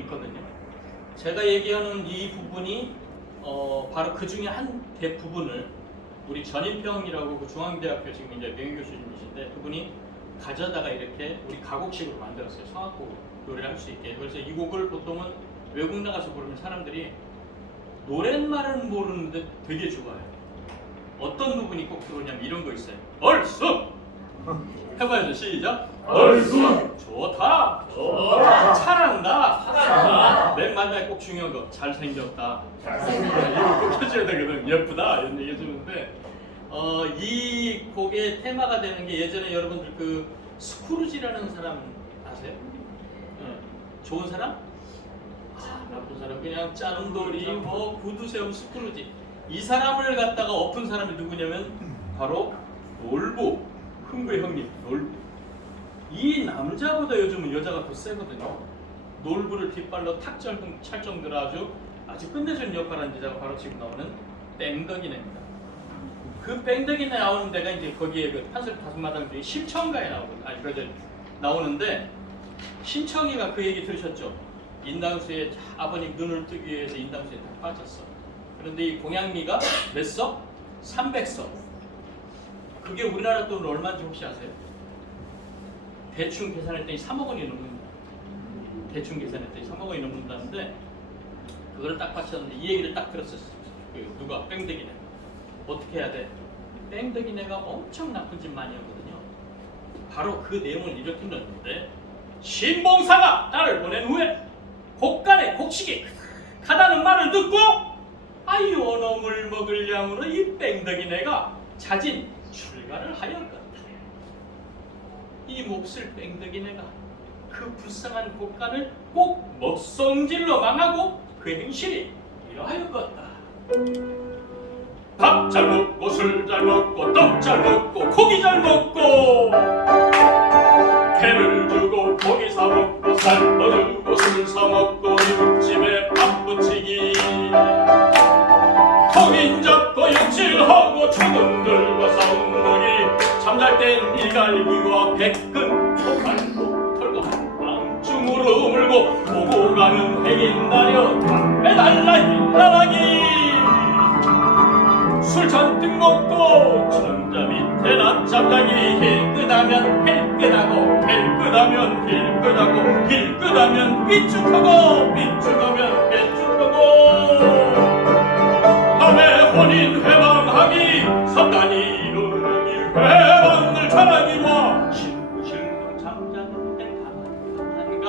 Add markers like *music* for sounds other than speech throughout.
있거든요. 제가 얘기하는 이 부분이 어, 바로 그 중에 한 대 부분을 우리 전인평이라고 그 중앙대학교 지금 이제 명예 교수님이신데 그분이 가져다가 이렇게 우리 가곡식으로 만들었어요. 성악곡 노래를 할 수 있게. 그래서 이 곡을 보통은 외국 나가서 부르면 사람들이 노랫말은 모르는데 되게 좋아해요. 어떤 부분이 꼭 들어오냐면 이런 거 있어요. 얼쑤! *laughs* 해봐야죠. 시작. 얼쑤! 좋다. 잘한다. 잘한다. 맨 마지막에 꼭 중요한 거 잘생겼다. 잘생겼다. 이거 꼭 해줘야 되거든. 예쁘다 이런 얘기 해주는데 어, 이 곡의 테마가 되는 게 예전에 여러분들 그 스크루지라는 사람 아세요? 예. 좋은 사람? 아, 나쁜 사람 그냥 짜른돌이 뭐 구두쇠움 스크루지 이 사람을 갖다가 엎은 사람이 누구냐면 바로 놀부 흥부의 형님 놀부 이 남자보다 요즘은 여자가 더 세거든요 놀부를 뒷발로 탁 찰- 찰 정도로 아주 아주 끝내주는 역할을 한 여자가 바로 지금 나오는 뺑덕이네입니다 그 뺑덕이네 나오는 데가 이제 거기에 그 판소리 다섯 마당 중에 신청가에 나오거든요 아니 그저 나오는데 신청이가 그 얘기 들으셨죠? 인당수에 아버님 눈을 뜨기 위해서 인당수에 다 빠졌어. 그런데 이 공양미가 몇 석? 300석. 그게 우리나라 돈 얼마인지 혹시 아세요? 대충 계산했더니 3억 원이 넘는다. 대충 계산했더니 3억 원이 넘는다는데 그거를 딱 받쳤는데 이 얘기를 딱 들었었어. 그 누가 뺑덕이네. 어떻게 해야 돼? 뺑덕이네가 엄청 나쁜 짓 많이 하거든요. 바로 그 내용을 이렇게 넣었는데 신봉사가 나를 보낸 후에 곡간에 곡식이 가다는 말을 듣고 아이 원어물 먹을 양으로 이 뺑덕이네가 자진 출가를 하였다. 이 몫을 뺑덕이네가 그 불쌍한 곡간을 꼭 먹성질로 망하고 그 행실이 이러하였겠다. 밥 잘 먹고 술 잘 먹고 떡 잘 먹고 고기 잘 먹고 개를 주고 고기 사 먹고 살 넣어주고 술 사 먹고 이웃집에 밥 부치기. 거인 잡고 욕실하고 초등들과 싸움놀이 잠잘 땐 일갈기와 백근 털고 물고 오고 가는 행인 나려 담배 달라 힐라라기. 술 잔뜩 먹고 천자 밑에 낮잠 자기. 힐끗하면 힐끗하고 힐끗하면 힐끗하고 힐끗하면 삐죽하고 삐죽하면 삐죽하고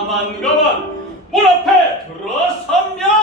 가만 가만. 문 앞에 들어섰냐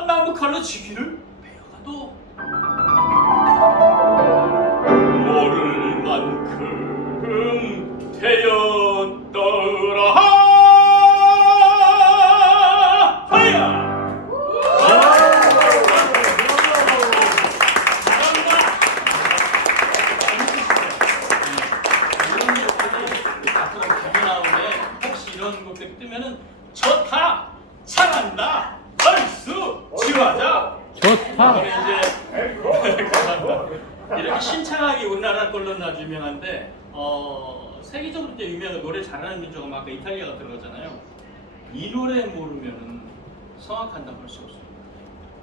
나무 칼로 지기를 베어가도 유명한데 어, 세계적으로 이제 유명한 노래 잘하는 민족은 아까 이탈리아가 들어가잖아요. 이 노래 모르면은 성악한다고 할 수 없어요.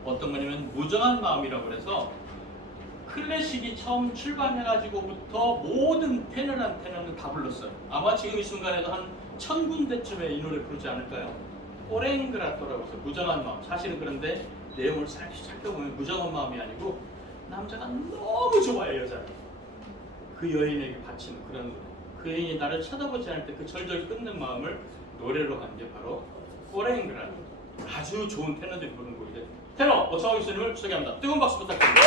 어떤 거냐면 무정한 마음이라고 그래서 클래식이 처음 출발해가지고부터 모든 테너란 테너는 다 불렀어요. 아마 지금 이 순간에도 한 천 군데쯤에 이 노래 부르지 않을까요? 오랭그라토라고 해서 무정한 마음. 사실은 그런데 내용을 살- 살펴보면 무정한 마음이 아니고 남자가 너무 좋아해 여자를. 그 여인에게 바치는 그런 노래. 그 여인이 나를 쳐다보지 않을 때 그 절절 끊는 마음을 노래로 한 게 바로 오랭그라토. 아주 좋은 테너들이 부르는 곡이데 테너 어청학 교수님을 소개합니다. 뜨거운 박수 부탁드립니다.